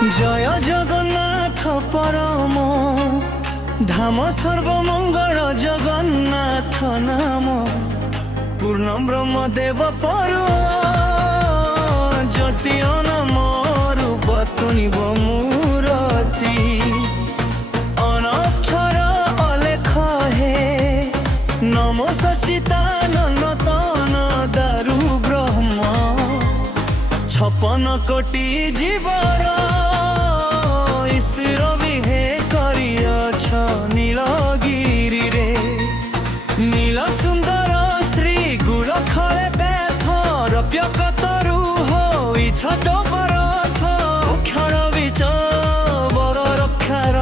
জয় জগন্নাথ পরম ধাম সর্বমঙ্গল জগন্নাথ নাম পূর্ণ ব্রহ্মদেব পর জ্যোতি অনম রূপ তুনিব মূরতি অনক্ষর অলেখ হে নম সচিতানন তন দারু ব্রহ্ম ছপন কোটি জীবর ଈଶ୍ୱର ବିହେ କରିଅଛ ନୀଳଗିରି ରେ ନୀଳ ସୁନ୍ଦର ଶ୍ରୀ ଗୁଳ ଖଳେ ବେଥ ରପ୍ୟ କତରୁ ହୋଇଛ ଡୋବରଥ କ୍ଷଣ ବିଚ ବର ରକ୍ଷାର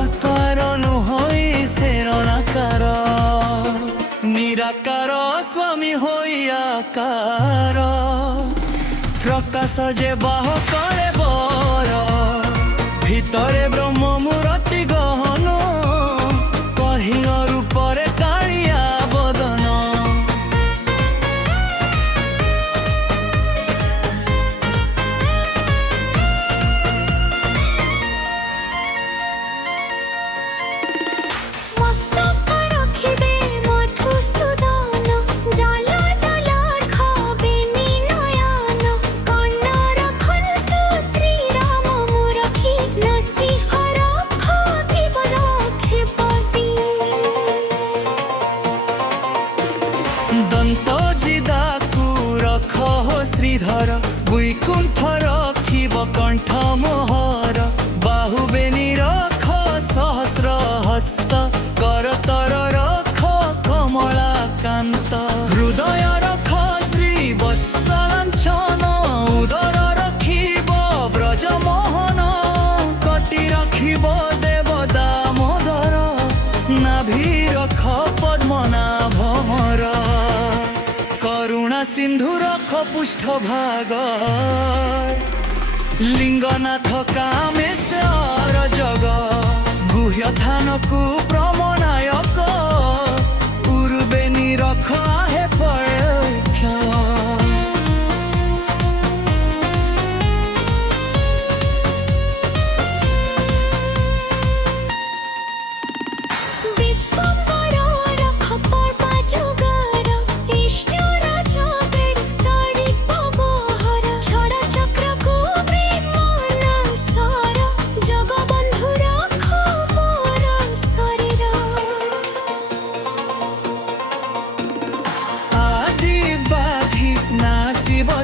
ଅତର ନୁହୋଇ ଶରଣାକାର ନିରାକାର ସ୍ୱାମୀ ହୋଇ ଆକାର প্রকাশ যে বাহ করে বর ভিতরে ব্রহ্ম মূরতি গহন কহিল রূপরে কাড়িয়া বদন শ্রীধর বৈকুণ্ঠ রখিব কণ্ঠ মোহর বাহুবেনি রখ সহস্র হস্ত করতর রখ কমলাকান্ত হৃদয় রখ শ্রী বৎসলাঞ্ছন উদর রখিব ব্রজমোহন কটি রখিব দেব দামোদর নাভি রখ পদ্মনাভ মর করুণা সিন্ধু রখ পুষ্ঠ ভাগ লিঙ্গনাথ কামেশ্বর জগ গুহ্য থানকু প্রমনায়ক পূর্বেনি রখ আহে পরক্ষ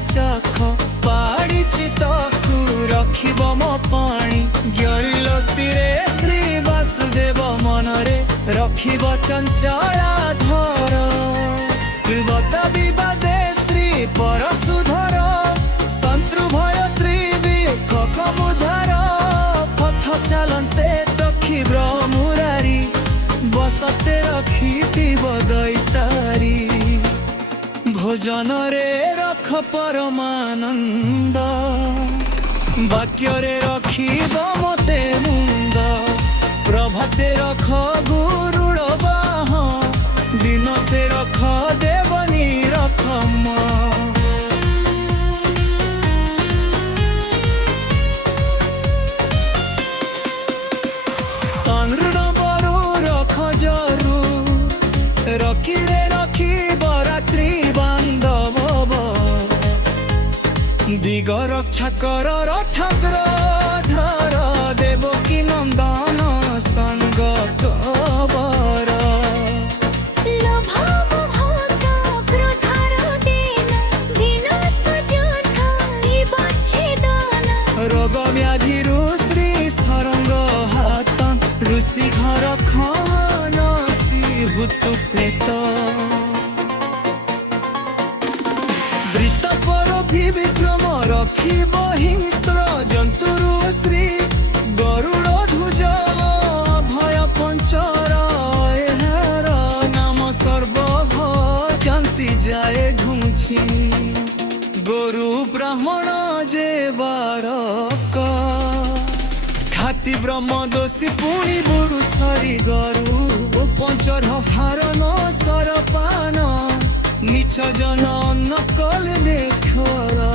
চখ পাড়িছি তকু রখিব মো পাণি গলতিরে শ্রী বাসুদেব মনরে রখিব চঞ্চলাধর ত্রিবত বিবাদে শ্রী পরশুধর শত্রু ভয় ত্রিবিক্ষক মুধার পথ চালন্তে রখিব মুরারি বসতে রখিব দৈতারি ভোজনরে রখ পরমানন্দ বাক্যরে রখিব মতে মুন্দ প্রভাতে রখ গুরুড় বাহ দিন সে রখ দেবনী রখম সংরূঢ় বরু রখ জরু রকিরে রখিব রাত্রি বান্ধব দিগ রক্ষা কর রথগ্র ধর দেবকী নন্দন সঙ্গ কবর রোগ ব্যাধিরু শ্রী সরঙ্গ হাত ঋষি ঘর খনসি ভূত প্রেত বিক্রম রখিব হিংস্র জন্তুরু শ্রী গরুড় ধ্বজ ভয় পঞ্চর এহার নাম সর্বভয়ন্তি যায় ঘুমছি গরু ব্রাহ্মণ যে বাড়ক খাতি ব্রহ্ম দোষী পুণি বুড়ু সরি গরু পঞ্চর হারণ সরপান নিছ জন নকল দেখরা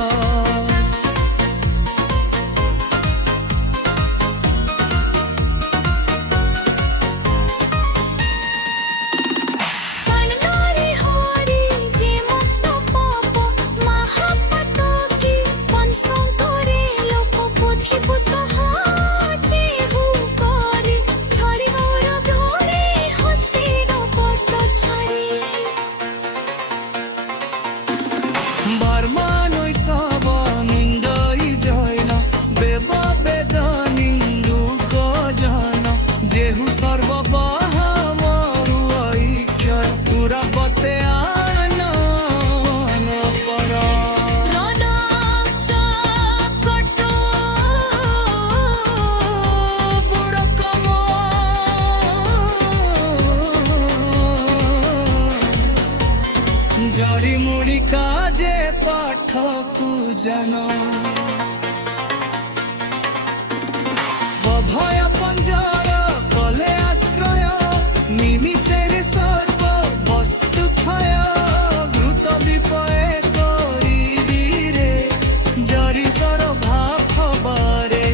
জৰ ভাৱ বাৰে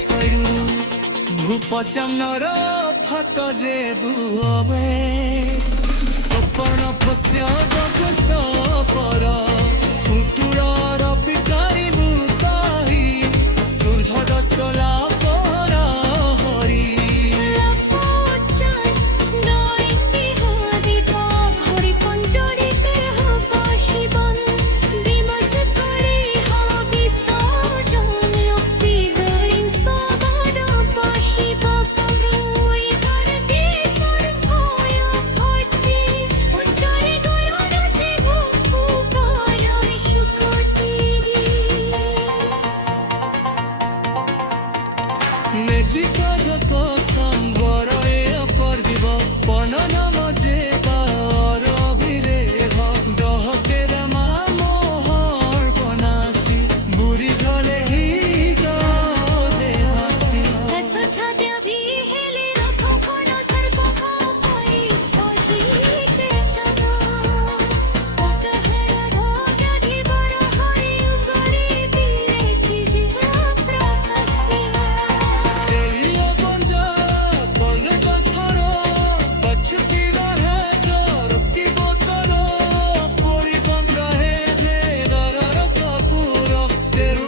ছয়ু ভূপচামনৰ ফাট যে বুৱে সপন ফস্য জগস পৰ পুতুৰৰ পিতা